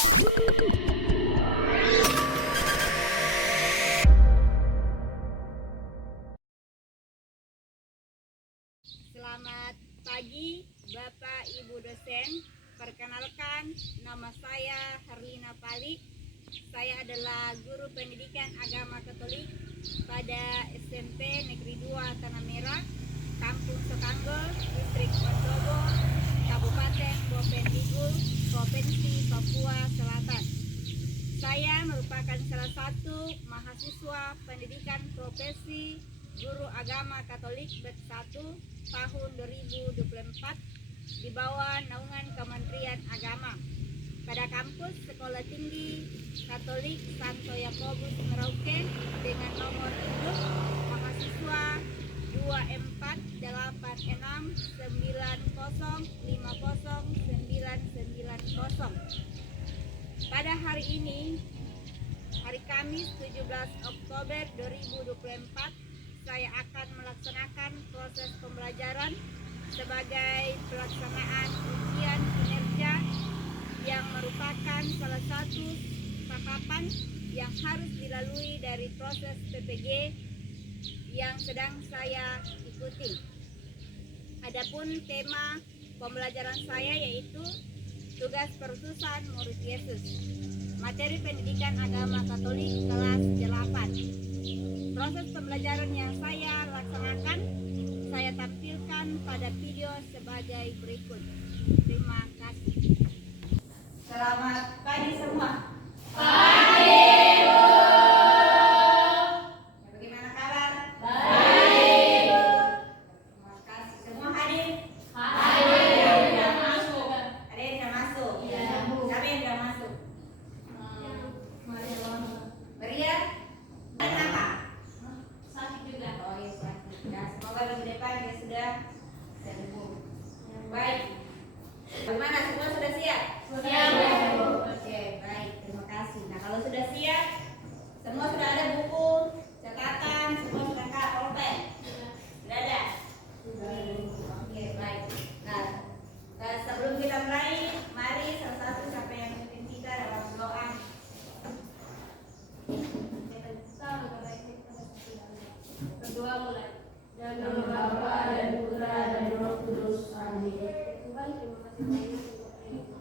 Selamat pagi Bapak Ibu dosen. Perkenalkan, nama saya Herlina Pali. Saya adalah guru pendidikan agama Katolik pada SMP Negeri 2 Tanah Merah, Kampung Sokanggol, Distrik Pondobo, Kabupaten Bovendigul, Provinsi Papua Selatan. Saya merupakan salah satu mahasiswa pendidikan profesi guru agama Katolik BED 1 tahun 2024 di bawah naungan Kementerian Agama pada kampus Sekolah Tinggi Katolik Santo Yakobus Merauke dengan nomor induk mahasiswa 24690509990. Pada hari ini, hari Kamis 17 Oktober 2024, saya akan melaksanakan proses pembelajaran sebagai pelaksanaan ujian kinerja yang merupakan salah satu tahapan yang harus dilalui dari proses PPG yang sedang saya ikuti. Adapun tema pembelajaran saya yaitu tugas perutusan murid Yesus, materi pendidikan agama Katolik kelas 8. Proses pembelajaran yang saya laksanakan saya tampilkan pada video sebagai berikut. Terima kasih. Selamat pagi semua. Pagi, Bu. Bagaimana kabar? Baik, Bu. Terima kasih. Semua hadir? Hadir. Sudah masuk. Ada yang sudah masuk? Iya, Bu. Siapa yang sudah masuk? Maria. Kenapa? Sakit juga. Oh iya, sakit. Ya, semoga minggu depan dia sudah sembuh. Baik. Bagaimana, semua sudah siap? Siap, Bu. Oke, baik. Terima kasih. Nah, kalau sudah siap, semua sudah ada buku, catatan, semua sudah pulpen? Sudah ada? Oke, baik. Nah, sebelum kita mulai, mari salah satu siapa yang memimpin kita dalam doa. Berdoa mulai. Dan nama Bapa dan Putra dan Roh Kudus. Amin. Tuhan, terima kasih banyak untuk kami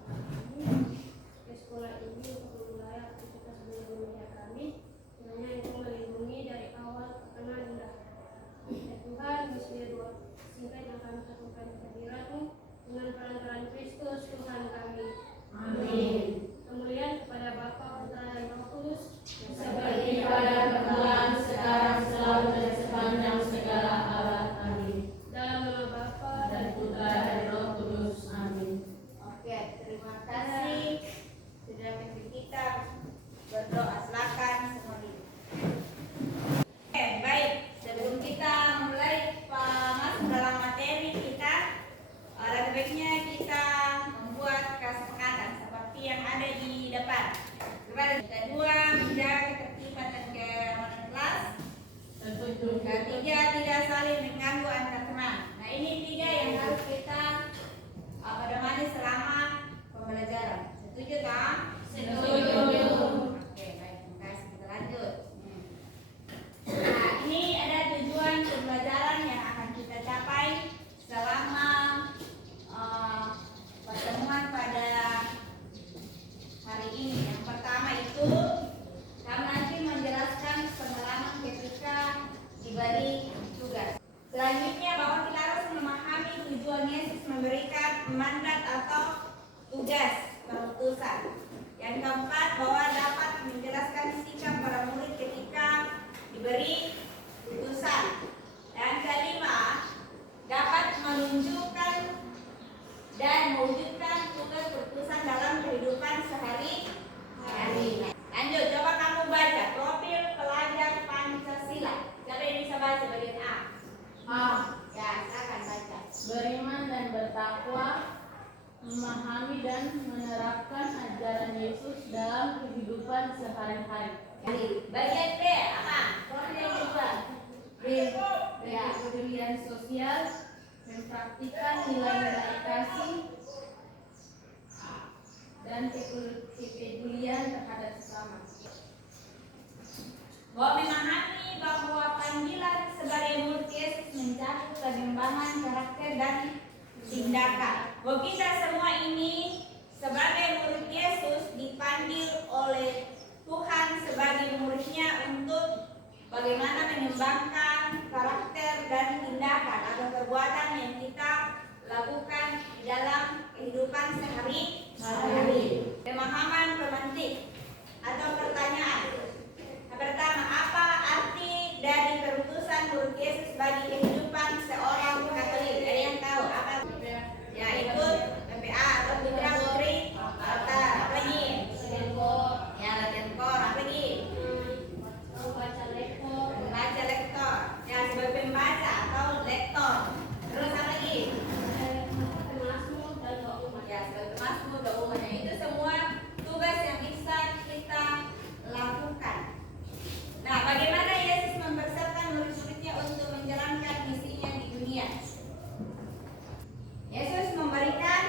ke sekolah ini untuk memulai aktivitas belajar kami. Kiranya Engkau melindungi dari awal pertengahan hingga akhir. Ya Tuhan, bisiknya doa singkat yang kami satukan di hadirat-Mu dengan perantaraan Kristus Tuhan kami. Amin. Kemuliaan kepada Bapa, Putra dan Roh Kudus, Seperti pada permulaan, sekarang, selalu dan sepanjang segala abad. Amin. dalam nama Bapa Dan Putra dan Roh Kudus. Amin. Oke, terima kasih sudah memimpin kita berdoa. Silakan semua duduk. Oke, baik. Sebelum kita mulai masuk dalam materi kita, lebih baiknya kita membuat kesepakatan seperti yang ada di depan. Kedua, menjaga ketertiban dan keamanan kelas. Ketiga, tidak saling mengganggu antar teman. Nah, ini 3 yang harus kita pedamani selama pembelajaran. Setuju tak? Setuju. Oke, baik. Terima kasih. Kita lanjut. Nah, ini ada tujuan pembelajaran yang akan kita capai selama pertemuan pada hari ini. Yang pertama itu kami nanti menjelaskan pengalaman ketika diberi tugas. Selanjutnya bahwa kita harus memahami tujuan Yesus memberikan mandat atau tugas perutusan. Yang keempat bahwa dapat menjelaskan sikap para murid ketika diberi utusan. Dan kelima, dapat menunjukkan dan mewujudkan tugas perutusan dalam kehidupan sehari-hari. Lanjut, coba kamu baca profil pelajar Pancasila. Siapa yang bisa baca bagian A? A. Ya, silakan baca. Beriman dan bertakwa, memahami dan menerapkan ajaran Yesus dalam kehidupan sehari-hari. Bagian B apa? Profil yang kedua. B. Kepedulian sosial, mempraktikkan nilai-nilai kasih dan dan kepedulian terhadap sesama. Bahwa memahami bahwa panggilan sebagai murid Yesus mencakup pengembangan karakter dan tindakan. Bahwa kita semua ini sebagai murid Yesus dipanggil oleh Tuhan sebagai muridnya untuk bagaimana mengembangkan karakter dan tindakan atau perbuatan yang kita lakukan di dalam kehidupan sehari-hari. Pemahaman pemantik atau pertanyaan. Yang pertama, apa arti dari perutusan murid Yesus bagi kehidupan seorang Katolik? Ada yang tahu apa? Ya, ikut PPA atau putra putri altar. Apa lagi? Ya, latihan kor. Apa lagi? Membaca lektor. Ya, sebagai pembaca atau lektor. Terus apa lagi? Ya, sebagai pemasmur doa umat. Itu semua tugas yang bisa kita lakukan. Nah, bagaimana Yesus mempersiapkan murid-muridnya untuk menjalankan misinya di dunia? Yesus memberikan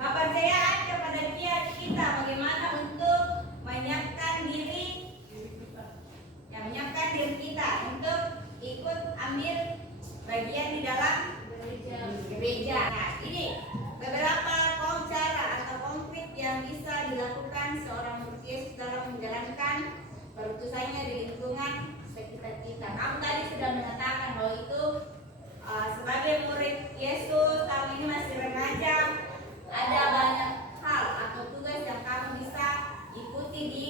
kepercayaan kepada kita bagaimana untuk menyiapkan diri kita untuk ikut ambil bagian di dalam gereja. Nah, ini beberapa cara atau konkret yang bisa dilakukan seorang murid Yesus dalam menjalankan perutusannya di lingkungan sekitar kita. Kamu tadi sudah mengatakan bahwa itu sebagai murid Yesus, kamu ini masih remaja, ada banyak hal atau tugas yang kamu bisa ikuti di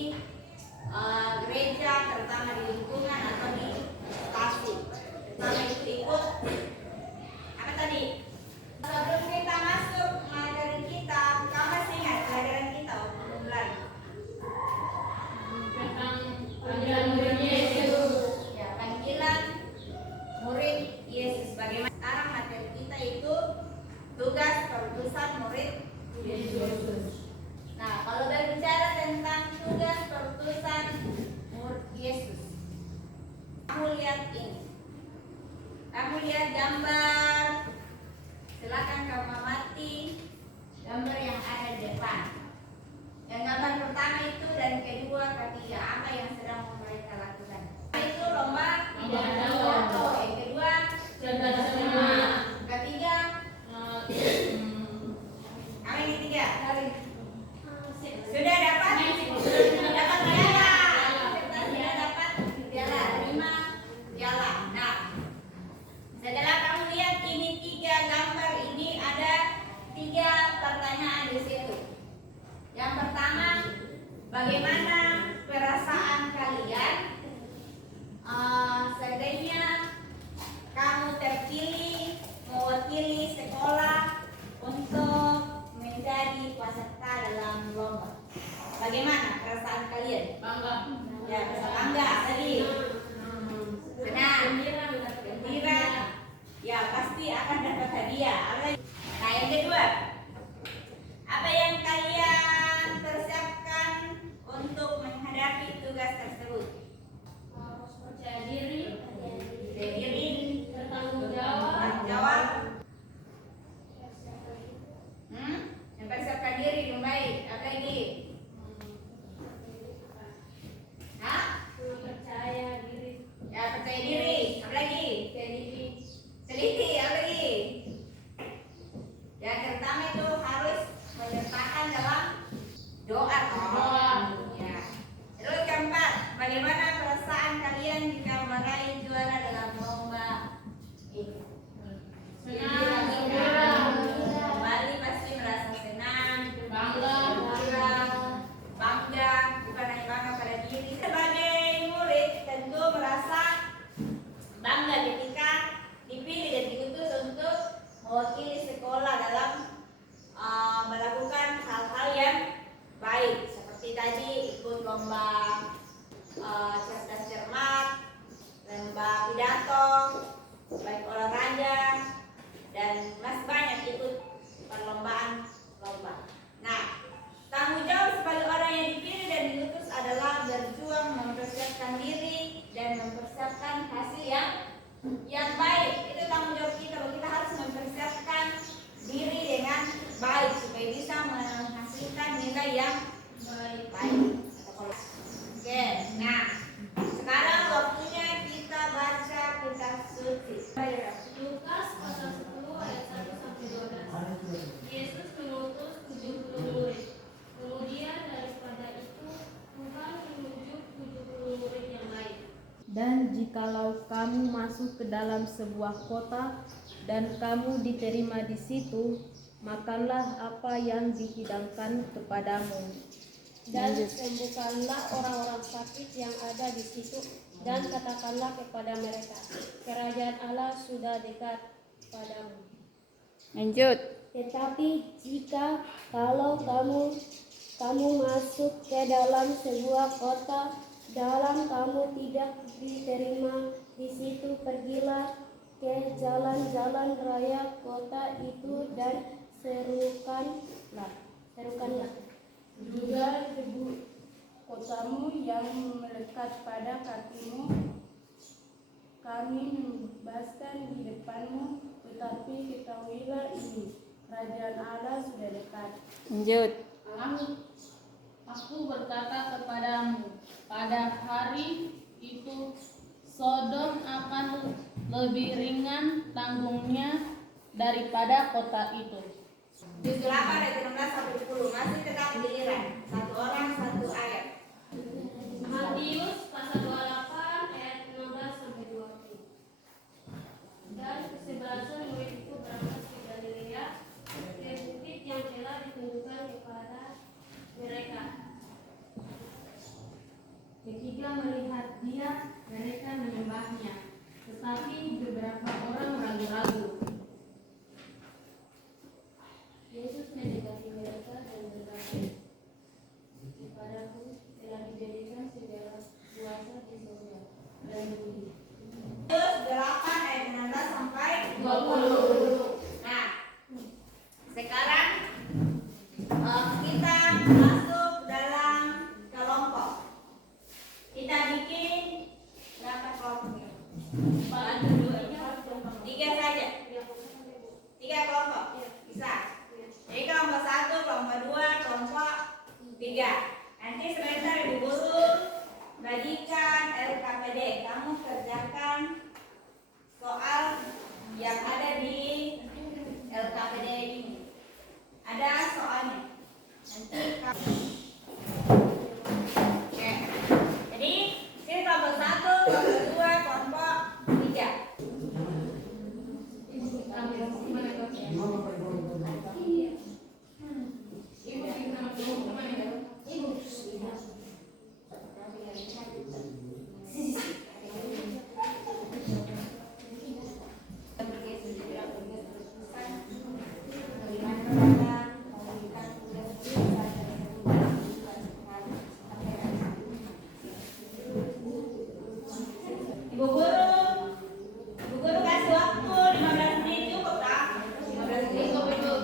gereja, terutama di lingkungan atau di stasi. Pertama itu ikut apa tadi? Sebelum kita masuk materi kita, kamu masih ingat pelajaran kita waktu mulai? Tentang panggilan murid Yesus. Ya, panggilan murid Yesus. Bagaimana sekarang materi kita itu tugas perutusan murid Yesus. Nah, kalau berbicara tentang tugas perutusan murid Yesus, kamu lihat ini. Kamu lihat gambar. Silakan kamu amati gambar yang ada di depan. Yang gambar pertama itu dan kedua, ketiga, apa yang sedang mereka lakukan? Itu lomba pidato. Yang kedua, Cerdas cermat. ketiga, apa yang ketiga? Sudah dapat? Dapat piala. Sudah dapat piala. Terima piala. Nah, setelah kamu lihat ini 3 gambar ini, ada 3 pertanyaan di situ. Yang pertama, bagaimana perasaan kalian seandainya kamu terpilih mewakili sekolah untuk menjadi peserta dalam lomba? Bagaimana perasaan kalian? Bangga. Ya, rasa bangga tadi. Senang, gembira. Ya, pasti akan dapat hadiah. Nah, yang kedua, apa yang kalian persiapkan untuk menghadapi tugas tersebut? Percaya diri. Percaya diri, Bertanggung jawab. tanggung jawab, mempersiapkan diri dengan baik. Apa lagi? Hah? Percaya diri. Ya, percaya diri. Apa yang baik. Oke, nah sekarang waktunya kita baca kitab suci. Lukas pasal 10 ayat 1 sampai 12. Yesus mengutus 70 murid. Kemudian daripada itu Tuhan menunjuk 70 murid yang lain. Dan jikalau kamu masuk ke dalam sebuah kota dan kamu diterima di situ, makanlah apa yang dihidangkan kepadamu. Dan sembuhkanlah orang-orang sakit yang ada di situ, dan katakanlah kepada mereka, kerajaan Allah sudah dekat padamu. Lanjut. Tetapi jika kalau kamu masuk ke dalam sebuah kota, dalam kamu tidak diterima di situ, pergilah ke jalan-jalan raya kota itu dan serukanlah Juga debu kotamu yang melekat pada kakimu, kami membebaskan di depanmu, tetapi ketahuilah ini, kerajaan Allah sudah dekat. Lanjut. Aku berkata kepadamu, pada hari itu Sodom akan lebih ringan tanggungnya daripada kota itu. Juz 8 ayat 16 sampai 10 masih tetap giliran. Satu orang satu ayat. Matius pasal 28 ayat 16 sampai 20. Dan kesebelasan murid itu berangkat ke Galilea, ke bukit yang telah ditunjukkan kepada mereka. Ketika melihat dia, mereka menyembahnya, tetapi beberapa orang ragu-ragu. Yesus mendekati mereka dan berkata, kepadaku telah diberikan segala kuasa di surga dan bumi. Juz 8 ayat 16 sampai 20. Nah, sekarang kita masuk dalam kelompok. Kita bikin berapa kelompoknya? 3 saja. 3 kelompok. Bisa. Jadi kelompok 1, kelompok 2, kelompok 3. Nanti sebentar Ibu Guru bagikan LKPD. Kamu kerjakan soal yang ada di LKPD ini. Ada soalnya. Nanti kamu. Oke. Jadi ini kelompok 1, kelompok 2, kelompok 3. Ibu guru kasih waktu 15 menit cukup tak? 15 menit cukup itu.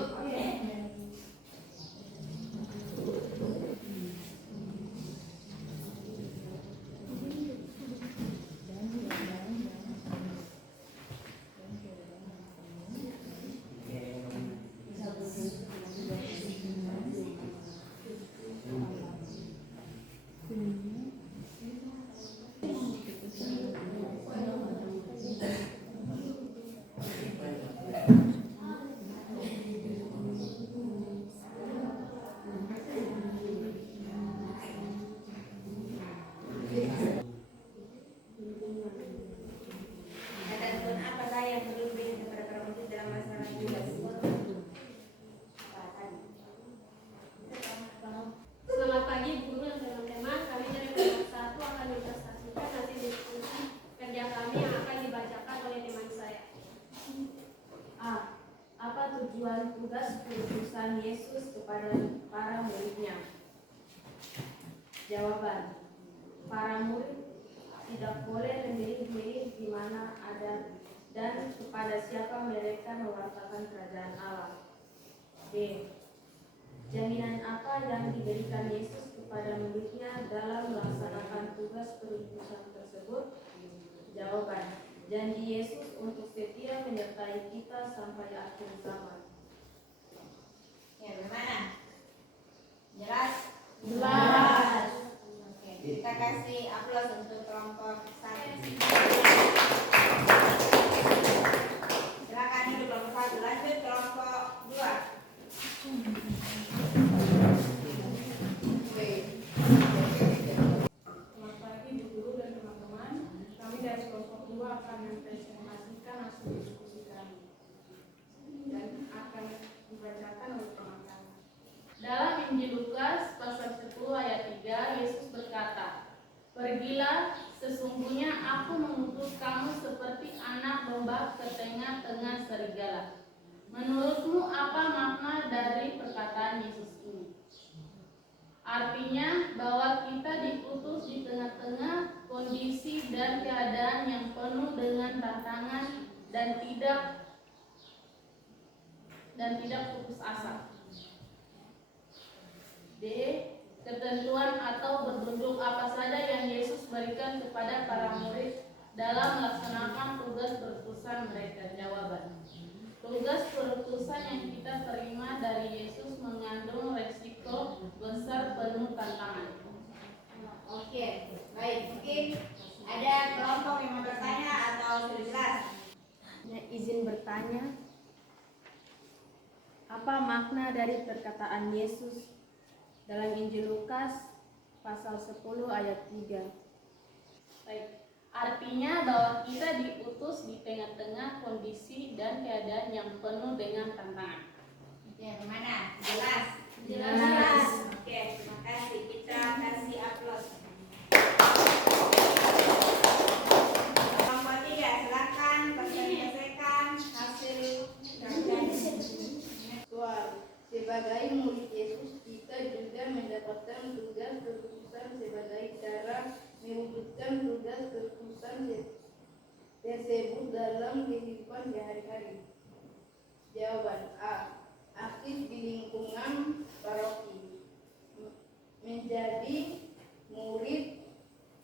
Ketentuan apa saja yang perlu diberikan kepada para murid dalam masalah tugas? Selamat pagi Bu Guru dan teman-teman. Kami dari kelompok 1 akan mempresentasikan hasil diskusi kerja kami yang akan dibacakan oleh teman saya. A. Apa tujuan tugas perutusan Yesus kepada para muridnya? Jawaban. Para murid tidak boleh memilih-milih di mana ada dan kepada siapa mereka mewartakan kerajaan Allah. B. Jaminan apa yang diberikan Yesus kepada muridnya dalam melaksanakan tugas perutusan tersebut? Jawaban. Janji Yesus untuk setia menyertai kita sampai akhir zaman. Ya, bagaimana? Jelas? kasih aplaus untuk kelompok 1. Silakan dulu kelompok 1. Lanjut kelompok 2. Selamat pagi Bu Guru dan teman-teman. Kami dari kelompok 2 akan mempresentasikan hasil diskusi kami dan akan dibacakan oleh teman kami. Dalam Injil Lukas pasal 10 ayat 3, Yesus berkata, "Pergilah, sesungguhnya aku mengutus kamu seperti anak domba ke tengah-tengah serigala." Menurutmu apa makna dari perkataan Yesus ini? Artinya bahwa kita diutus di tengah-tengah kondisi dan keadaan yang penuh dengan tantangan dan tidak putus asa. D. Ketentuan atau petunjuk apa saja yang Yesus berikan kepada para murid dalam melaksanakan tugas perutusan mereka. Jawaban: tugas perutusan yang kita terima dari Yesus mengandung resiko besar penuh tantangan. Oke, baik. Mungkin ada kelompok yang mau bertanya atau sudah jelas? Izin bertanya, apa makna dari perkataan Yesus dalam Injil Lukas pasal 10 ayat 3? Baik. Artinya bahwa kita diutus di tengah-tengah kondisi dan keadaan yang penuh dengan tantangan. Yang mana? Jelas? Jelas. Oke, terima kasih. Kita kasih aplaus. Kelompok 3, silakan presentasikan hasil Soal sebagai murid Yesus, kita juga mendapatkan tugas keputusan sebagai cara mewujudkan tugas keputusan tersebut dalam kehidupan sehari-hari. Jawaban A. Aktif di lingkungan paroki, menjadi murid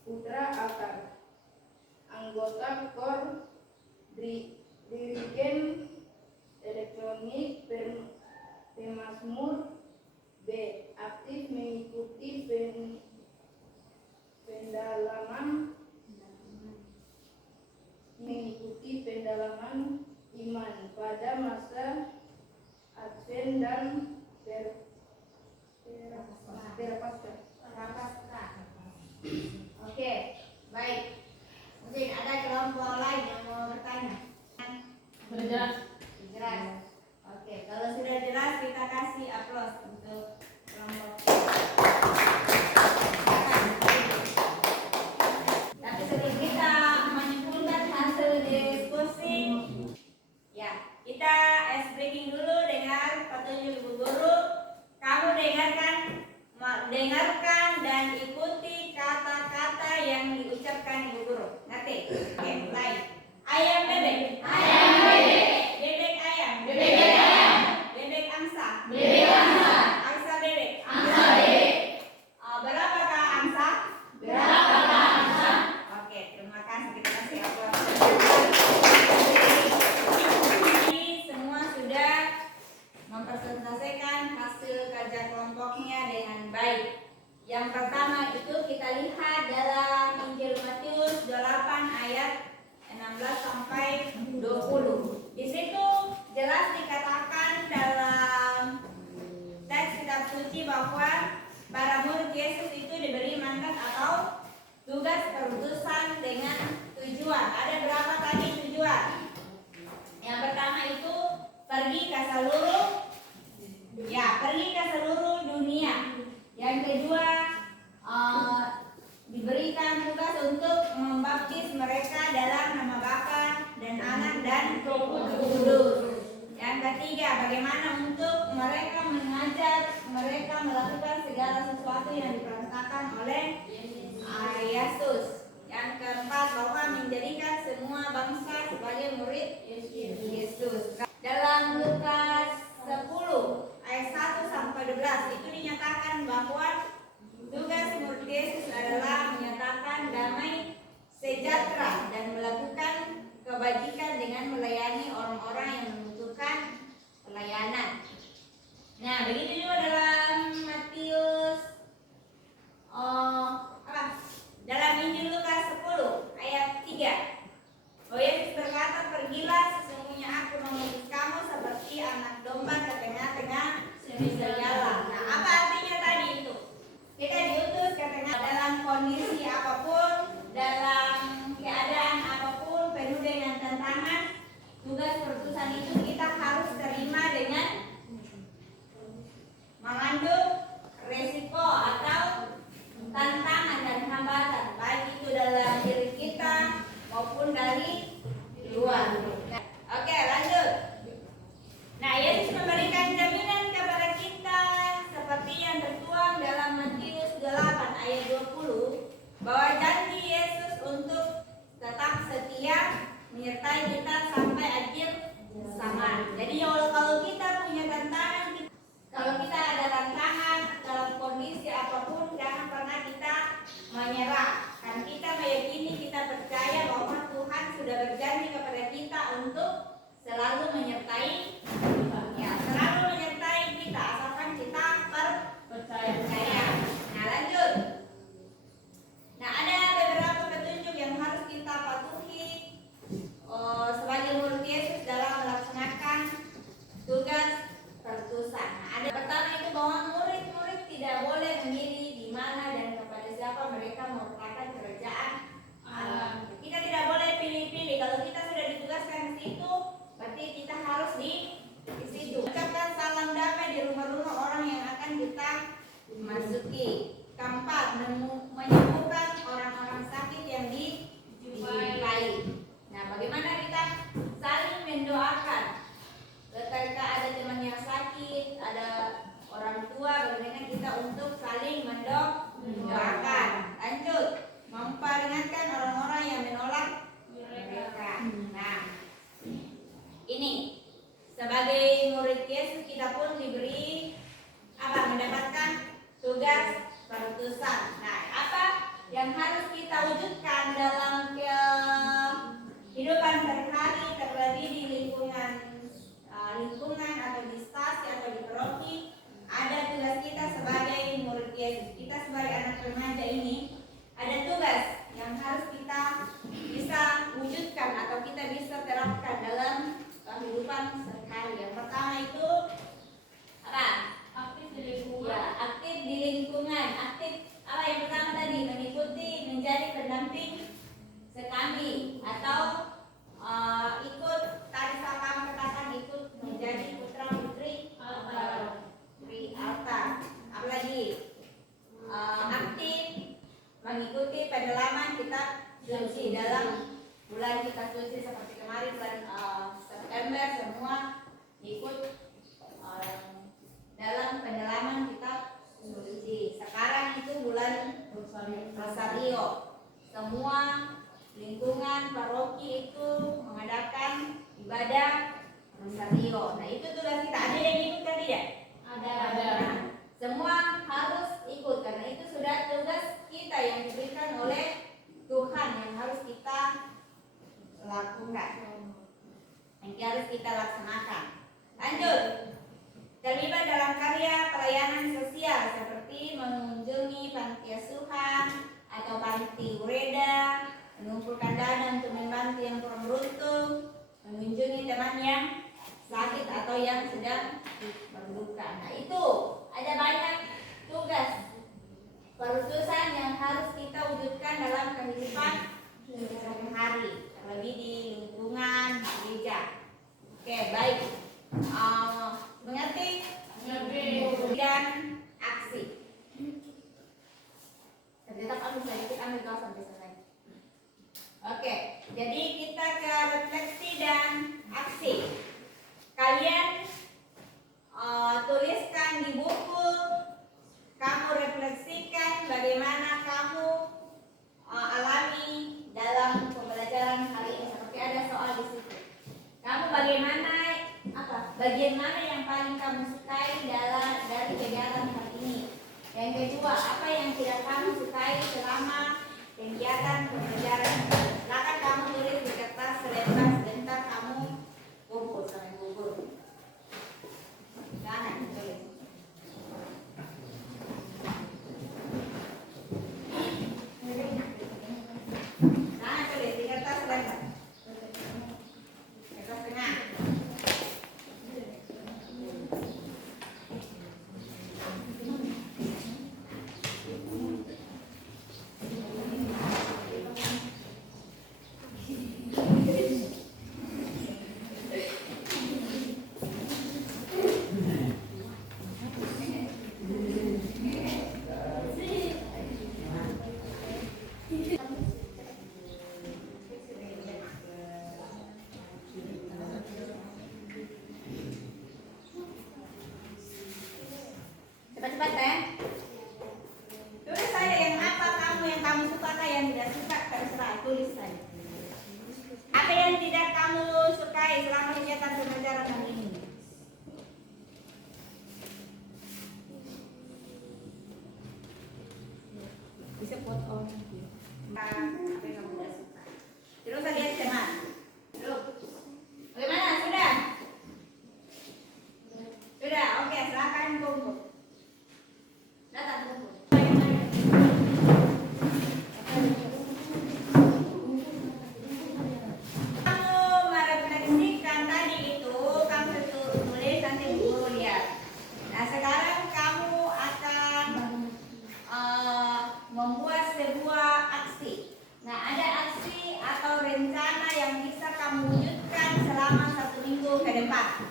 putra akar, anggota KOR, dirigen elektronik, pemazmur. B. Aktif mengikuti pendalaman iman pada masa Advent dan Prapaskah. Oke, baik. Mungkin ada kelompok lain yang mau bertanya. Sudah jelas? Jelas. Oke, kalau sudah jelas kita kasih aplaus untuk kelompok. Tapi sebelum kita menyimpulkan hasil diskusi, ya kita breaking dulu dengan petunjuk Ibu Guru. Kamu dengarkan dan ikuti kata-kata yang diucapkan Ibu Guru. Ngerti? Oke, mulai. Ayam bebek. Ayam bebek. Bebek ayam. Bebek ayam. Bebek angsa. Bebek angsa. Angsa bebek. Angsa bebek. Berapakah angsa? Berapakah angsa? Oke, terima kasih. Kita kasih aplaus. Ini semua sudah mempresentasikan hasil kerja kelompoknya dengan baik. Yang pertama itu kita lihat dalam Injil Matius 28 ayat 16 sampai 20. Di situ jelas dikatakan dalam teks kitab suci bahwa para murid Yesus itu diberi mandat atau tugas perutusan dengan tujuan. Ada berapa tadi tujuan? Yang pertama itu pergi ke seluruh dunia. Yang kedua diberikan tugas untuk membaptis mereka dalam nama Bapa dan Anak dan Roh Kudus. Yang ketiga, bagaimana untuk mereka mengajar mereka melakukan segala sesuatu yang diperintahkan oleh Yesus. Yang keempat, bahwa menjadikan semua bangsa sebagai murid Yesus. Dalam Lukas 10 ayat 1 sampai 12 itu dinyatakan bahwa tugas murid Yesus adalah menyatakan damai sejahtera dan melakukan kebajikan dengan melayani orang-orang yang membutuhkan pelayanan. Nah, begitu juga dalam Matius bisa jalan. Nah, apa artinya tadi itu? Kita diutus katanya dalam kondisi apapun, dalam keadaan apapun, penuh dengan tantangan, tugas perutusan itu kita harus terima dengan mengandung resiko atau tantangan dan hambatan, baik itu dalam diri kita maupun dari luar. Oke, lanjut. Nah, Yesus memberikan jaminan kepada kita seperti yang tertuang dalam Matius 8 ayat 20 bahwa janji Yesus untuk tetap setia menyertai kita sampai akhir zaman. Jadi kalau kita punya tantangan, kalau kita ada tantangan dalam kondisi apapun, jangan pernah kita menyerah. Kan kita meyakini, kita percaya bahwa Tuhan sudah berjanji kepada kita untuk selalu menyertai, ya, selalu menyertai kita asalkan kita percaya. Nah, lanjut. Nah, ada beberapa petunjuk yang harus kita patuhi sebagai murid Yesus dalam melaksanakan tugas perutusan. Nah, ada pertama itu bahwa murid-murid tidak boleh memilih di mana dan kepada siapa mereka merupakan kerajaan Allah. Kita tidak boleh pilih-pilih. Kalau kita sudah ditugaskan di situ, berarti kita harus di situ. Ucapkan salam damai di rumah-rumah orang yang akan kita masuki. Keempat, menyembuhkan orang-orang sakit yang dijumpai. Nah, bagaimana kita saling mendoakan? Ketika ada teman yang sakit, ada orang tua, bagaimana kita untuk saling mendoakan. Lanjut, memperingatkan orang-orang yang menolak mereka. Nah, ini sebagai murid Yesus kita pun diberi mendapatkan tugas perutusan. Nah, apa yang harus kita wujudkan dalam kehidupan sehari-hari, terlebih di lingkungan atau di stasi atau di paroki? Ada tugas kita sebagai murid Yesus. Kita sebagai anak remaja ini ada tugas yang harus kita bisa wujudkan atau kita bisa terapkan dalam kehidupan sehari-hari. Yang pertama itu apa? Aktif di lingkungan. Ya, aktif di lingkungan. Aktif apa yang pertama tadi? Mengikuti, menjadi pendamping sekami atau ikut tadi sama katakan ikut menjadi putra putri altar. Apalagi aktif mengikuti pendalaman kitab suci dalam bulan kitab suci seperti kemarin bulan September semua ikut dalam pendalaman kitab suci. Sekarang itu bulan Rosario. Semua lingkungan paroki itu mengadakan ibadah Rosario. Nah, itu tugas kita. Ada yang ikut kan tidak? Ada. Nah, semua harus ikut karena itu sudah tugas kita yang diberikan oleh Tuhan yang harus kita lakukan, yang harus kita laksanakan. Lanjut, terlibat dalam karya pelayanan sosial seperti mengunjungi panti asuhan atau panti ureda, mengumpulkan dana untuk membantu yang kurang beruntung, mengunjungi teman yang sakit atau yang sedang berduka. Nah, itu ada banyak tugas perutusan yang harus kita wujudkan dalam kehidupan sehari-hari, terlebih di lingkungan gereja. Oke, baik. Mengerti? Dan aksi. Tetap ambil kelas sampai selesai. Oke, jadi kita ke refleksi dan aksi. Kalian tuliskan di buku, kamu refleksikan bagaimana kamu alami dalam pembelajaran hari ini. Seperti ada soal di situ. Kamu bagian mana yang paling kamu sukai dari kegiatan hari ini? Yang kedua, apa yang tidak kamu sukai selama kegiatan pembelajaran? Silakan kamu tulis di Bisa foto nanti. Apa yang kamu udah suka. Terus lihat teman. Dulu. Bagaimana? Sudah? Sudah, oke, silakan kumpul. Datang kumpul. Kamu merefleksikan tadi itu, kamu tulis nanti guru lihat. Nah, sekarang kamu akan membuat sebuah aksi. Nah, ada aksi atau rencana yang bisa kamu wujudkan selama 1 minggu ke depan.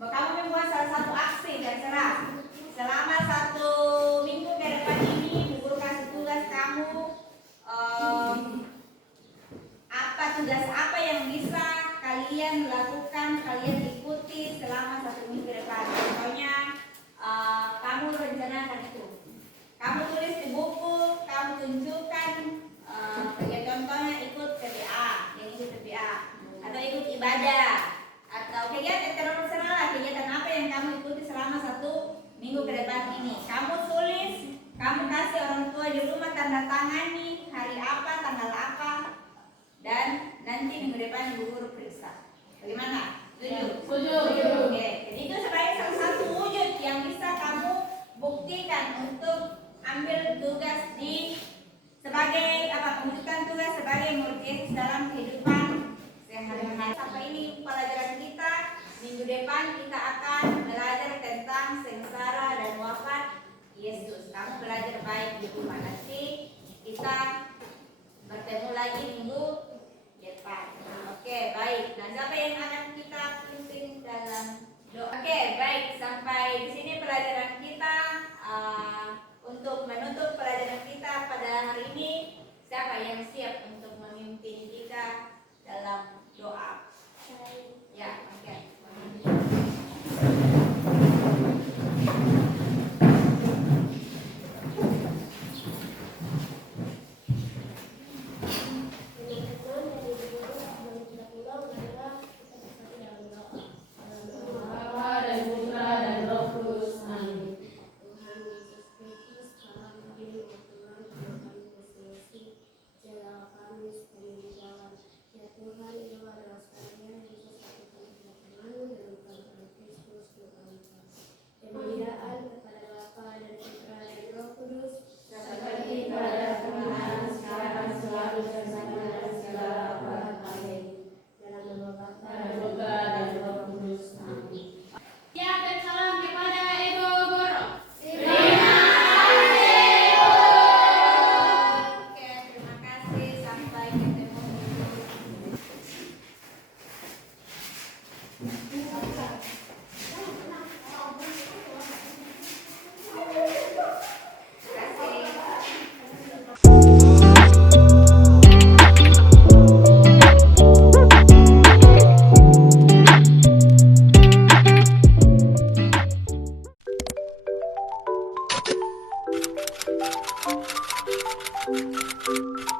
Kamu membuat salah satu aksi, terserah. Selama 1 minggu ke depan ini, guru kasih tugas kamu tugas apa yang bisa kalian lakukan, kalian ikuti selama 1 minggu ke depan. Contohnya, kamu rencanakan itu. Kamu tulis di buku, kamu tunjukkan. Contohnya ikut PPA, yang ikut PPA, atau ikut ibadah, atau kegiatan terserah kegiatan apa yang kamu ikuti selama 1 minggu ke depan ini. Kamu tulis, kamu kasih orang tua di rumah tanda tangani hari apa, tanggal apa, dan nanti minggu depan ibu guru periksa. Bagaimana? Setuju? Setuju. Oke, jadi itu sebagai salah satu wujud yang bisa kamu buktikan untuk ambil tugas di sebagai mewujudkan tugas sebagai murid Yesus dalam kehidupan sehari-hari. Sampai ini pelajaran kita. Minggu depan kita akan belajar tentang sengsara dan wafat Yesus. Kamu belajar baik di rumah. Nanti kita bertemu lagi minggu depan. Oke, baik. Nah, siapa yang akan kita pimpin dalam doa? Oke, baik. Sampai di sini pelajaran kita. Untuk menutup pelajaran kita pada hari ini, siapa yang siap untuk memimpin kita dalam doa? Ya, oke. Thank you.